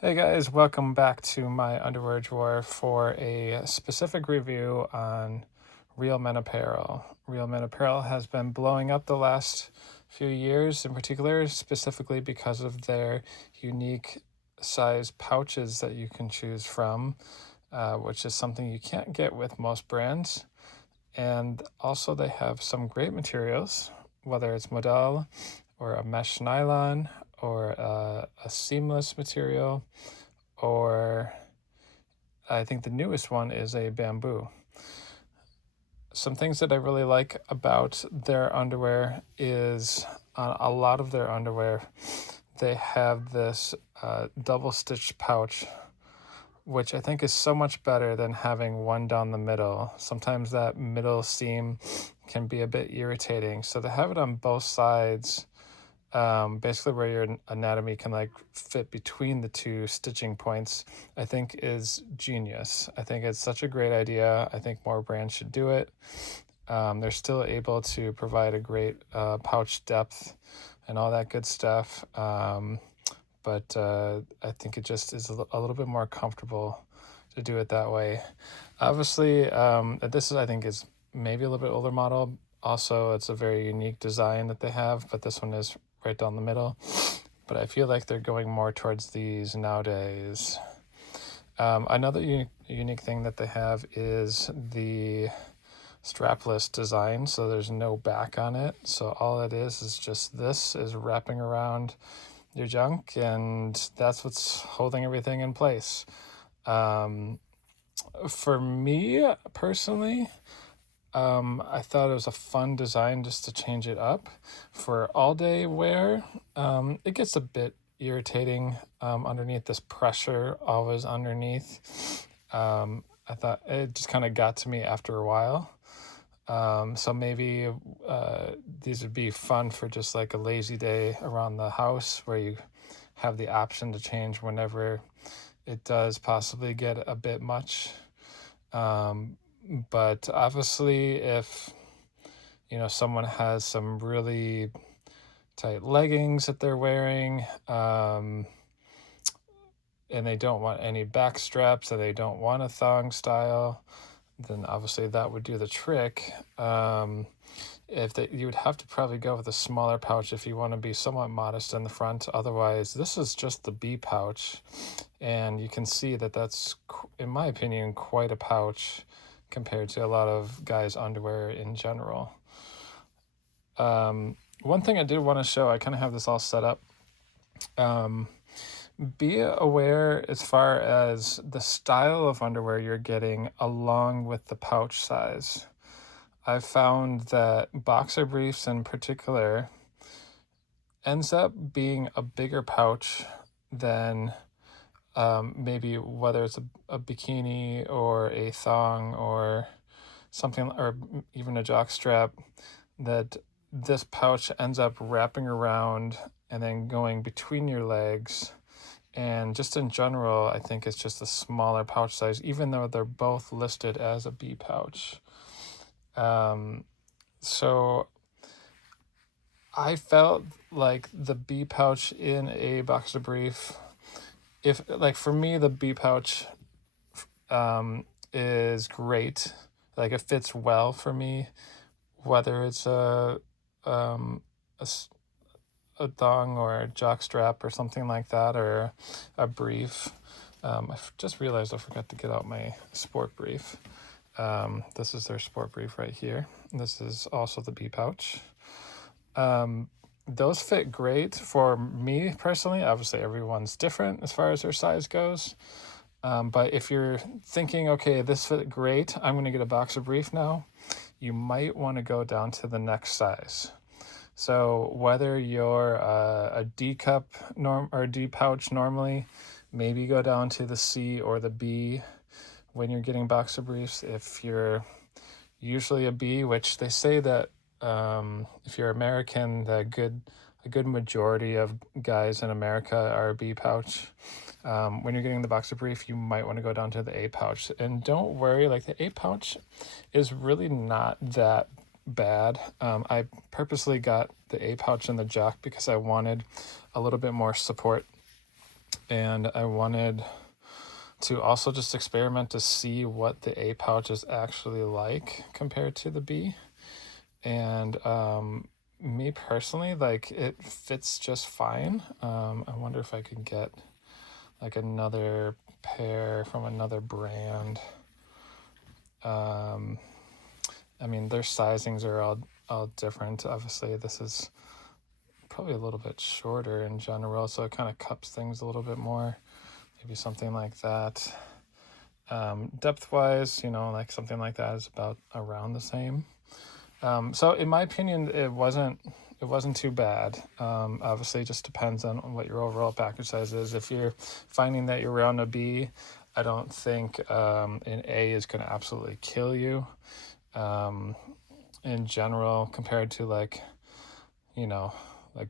Hey guys, welcome back to my underwear drawer for a specific review on Real Men Apparel. Real Men Apparel has been blowing up the last few years, in particular, specifically because of their unique size pouches that you can choose from, which is something you can't get with most brands. And also, they have some great materials, whether it's modal or a mesh nylon or a seamless material, or I think the newest one is a bamboo. Some things that I really like about their underwear is a lot of their underwear, they have this double stitched pouch, which I think is so much better than having one down the middle. Sometimes that middle seam can be a bit irritating. So to have it on both sides, basically where your anatomy can like fit between the two stitching points, I think is genius. I think it's such a great idea. I think more brands should do it. They're still able to provide a great pouch depth and all that good stuff. But I think it just is a little bit more comfortable to do it that way. Obviously, this is, I think, is maybe a little bit older model. Also, it's a very unique design that they have, but this one is right down the middle. But I feel like they're going more towards these nowadays. Another unique thing that they have is the strapless design, so there's no back on it. So all it is just this is wrapping around your junk, and that's what's holding everything in place. For me personally, I thought it was a fun design just to change it up. For all day wear, it gets a bit irritating underneath this pressure, always underneath. I thought it just kind of got to me after a while. So maybe these would be fun for just like a lazy day around the house where you have the option to change whenever it does possibly get a bit much. But obviously, if someone has some really tight leggings that they're wearing, and they don't want any back straps, and they don't want a thong style, then obviously that would do the trick. You would have to probably go with a smaller pouch if you want to be somewhat modest in the front. Otherwise, this is just the B pouch, and you can see that that's, in my opinion, quite a pouch compared to a lot of guys' underwear in general. One thing I did want to show, I kind of have this all set up. Be aware as far as the style of underwear you're getting along with the pouch size. I've found that boxer briefs in particular ends up being a bigger pouch than maybe whether it's a bikini or a thong or something, or even a jock strap, that this pouch ends up wrapping around and then going between your legs. And just in general, I think it's just a smaller pouch size, even though they're both listed as a B pouch. So I felt like the B pouch in a boxer brief, for me, the B pouch is great. Like, it fits well for me, whether it's a thong or a jock strap or something like that, or a brief. I just realized I forgot to get out my sport brief. This is their sport brief right here. This is also the B pouch. Those fit great for me personally. Obviously, everyone's different as far as their size goes. But if you're thinking, okay, this fit great, I'm going to get a boxer brief now, you might want to go down to the next size. So whether you're a D cup or D pouch normally, maybe go down to the C or the B when you're getting boxer briefs. If you're usually a B, which they say that if you're American, a good majority of guys in America are a B pouch. When you're getting the boxer brief, you might want to go down to the A pouch. And don't worry, like, the A pouch is really not that bad. I purposely got the A pouch in the jock because I wanted a little bit more support and I wanted to also just experiment to see what the A pouch is actually like compared to the B. And me personally, like, it fits just fine. I wonder if I could get like another pair from another brand. I mean, their sizings are all different. Obviously, this is probably a little bit shorter in general, so it kind of cups things a little bit more. Maybe something like that. Depth-wise, like something like that is about around the same. So in my opinion, it wasn't too bad. Obviously, it just depends on what your overall package size is. If you're finding that you're around a B, I don't think an A is going to absolutely kill you. In general, compared to like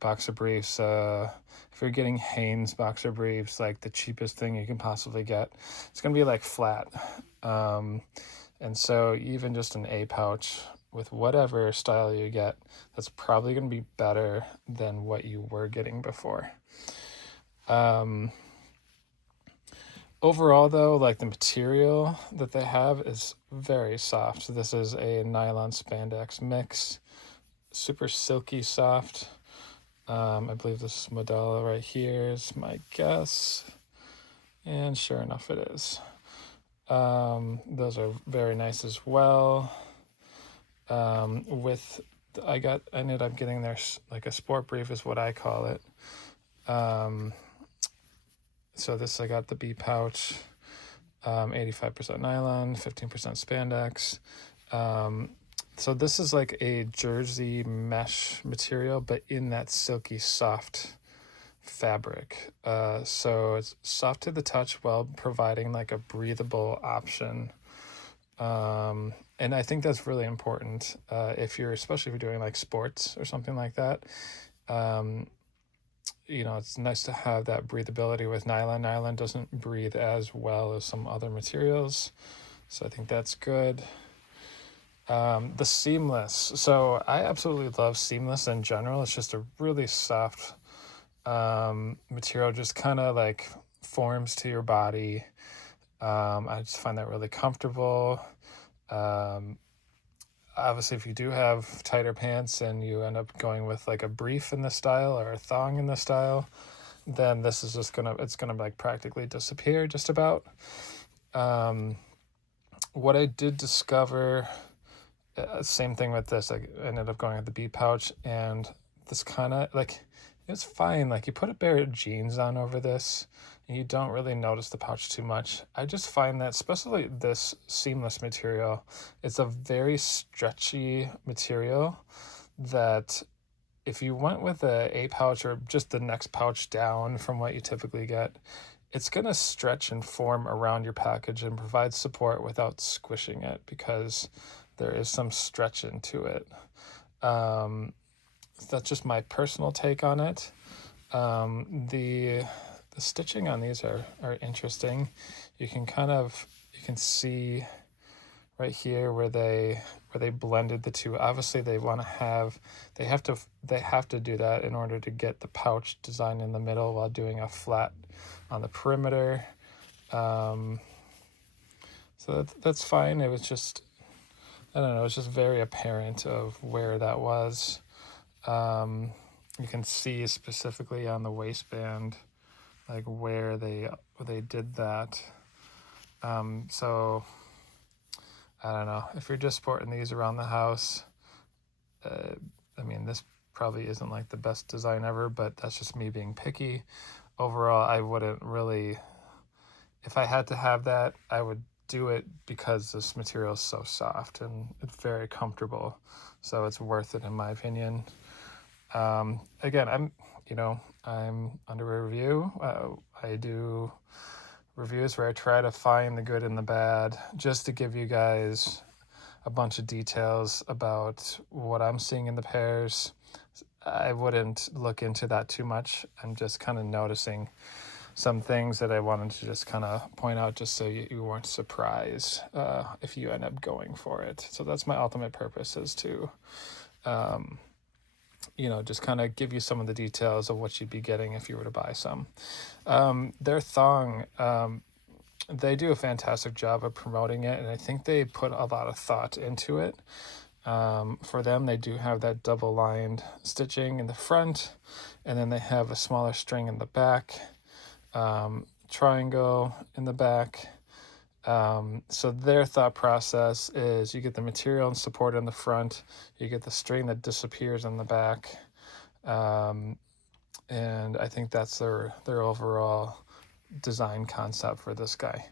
boxer briefs, if you're getting Hanes boxer briefs, like the cheapest thing you can possibly get, it's going to be like flat. And so even just an A pouch with whatever style you get, that's probably going to be better than what you were getting before. Overall, though, like the material that they have is very soft. So this is a nylon spandex mix, super silky soft. I believe this model right here is my guess, and sure enough, it is. Those are very nice as well. I ended up getting their like a sport brief is what I call it. So this, I got the B pouch, 85% nylon, 15% spandex. So this is like a jersey mesh material, but in that silky soft fabric. So it's soft to the touch while providing like a breathable option. And I think that's really important, especially if you're doing like sports or something like that. It's nice to have that breathability with nylon. Nylon doesn't breathe as well as some other materials, so I think that's good. The seamless. So I absolutely love seamless in general. It's just a really soft material, just kind of like forms to your body. I just find that really comfortable. Obviously, if you do have tighter pants and you end up going with like a brief in the style or a thong in the style, then this is just it's gonna like practically disappear just about. What I did discover, same thing with this, I ended up going with the B pouch, and this kind of like, it's fine. Like, you put a pair of jeans on over this and you don't really notice the pouch too much. I just find that, especially this seamless material, it's a very stretchy material that if you went with a pouch or just the next pouch down from what you typically get, it's going to stretch and form around your package and provide support without squishing it, because there is some stretch into it. That's just my personal take on it. The stitching on these are interesting. You can see right here where they blended the two. Obviously, they have to do that in order to get the pouch design in the middle while doing a flat on the perimeter. So that's fine. It was just, I don't know, it's just very apparent of where that was. You can see specifically on the waistband, like where they did that. So I don't know, if you're just sporting these around the house, I mean, this probably isn't like the best design ever, but that's just me being picky. Overall, I wouldn't really, if I had to have that, I would do it because this material is so soft and it's very comfortable. So it's worth it in my opinion. Again, I'm under review. I do reviews where I try to find the good and the bad, just to give you guys a bunch of details about what I'm seeing in the pairs. I wouldn't look into that too much. I'm just kind of noticing some things that I wanted to just kind of point out, just so you weren't surprised if you end up going for it. So that's my ultimate purpose, is to just kind of give you some of the details of what you'd be getting if you were to buy some. Their thong, they do a fantastic job of promoting it, and I think they put a lot of thought into it. For them, they do have that double lined stitching in the front, and then they have a smaller string in the back, triangle in the back. So their thought process is you get the material and support in the front, you get the string that disappears in the back, and I think that's their overall design concept for this guy.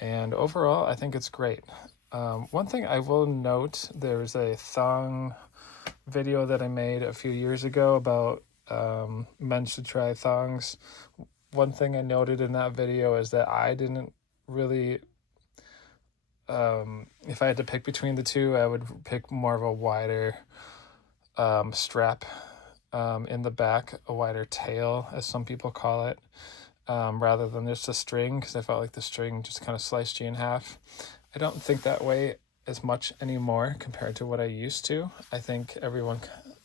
And overall, I think it's great. One thing I will note, there's a thong video that I made a few years ago about men should try thongs. One thing I noted in that video is that I didn't really, if I had to pick between the two, I would pick more of a wider strap in the back, a wider tail, as some people call it, rather than just a string, because I felt like the string just kind of sliced you in half. I don't think that way as much anymore compared to what I used to. I think everyone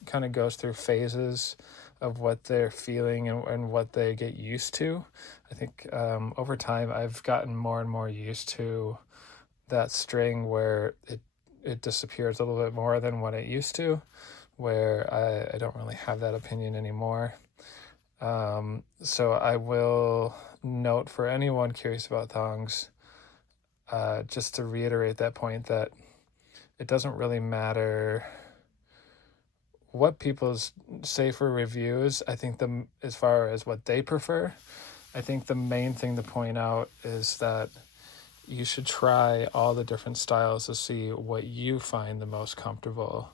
kind of goes through phases of what they're feeling and what they get used to. I think over time I've gotten more and more used to that string where it disappears a little bit more than what it used to, where I don't really have that opinion anymore. So I will note for anyone curious about thongs, just to reiterate that point, that it doesn't really matter what people say for reviews. I think as far as what they prefer, I think the main thing to point out is that you should try all the different styles to see what you find the most comfortable,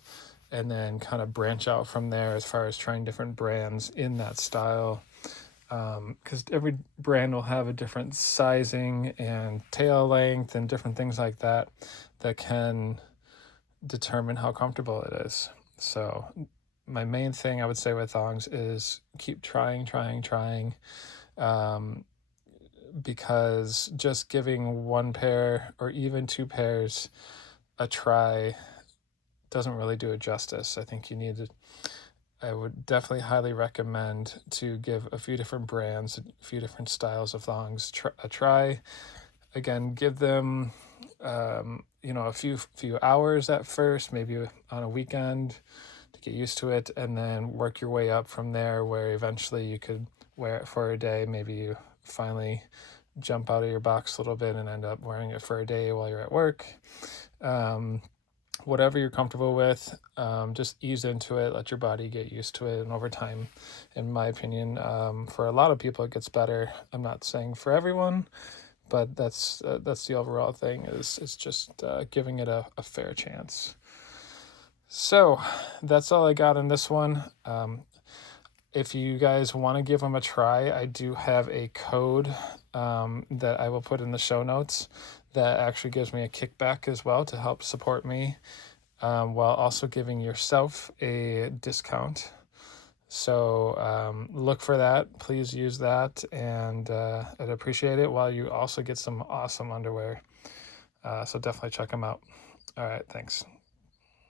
and then kind of branch out from there as far as trying different brands in that style. Because every brand will have a different sizing and tail length and different things like that can determine how comfortable it is. So my main thing I would say with thongs is keep trying, because just giving one pair or even two pairs a try doesn't really do it justice. I think I would definitely highly recommend to give a few different brands, a few different styles of thongs a try. Again, give them, a few hours at first, maybe on a weekend to get used to it, and then work your way up from there, where eventually you could wear it for a day. Maybe you finally jump out of your box a little bit and end up wearing it for a day while you're at work. Whatever you're comfortable with, just ease into it, let your body get used to it, and over time, in my opinion, for a lot of people it gets better. I'm not saying for everyone, but that's the overall thing, is just giving it a fair chance. So that's all I got in this one. If you guys want to give them a try, I do have a code that I will put in the show notes that actually gives me a kickback as well to help support me, while also giving yourself a discount. So look for that. Please use that, and I'd appreciate it, while you also get some awesome underwear. So definitely check them out. All right, thanks.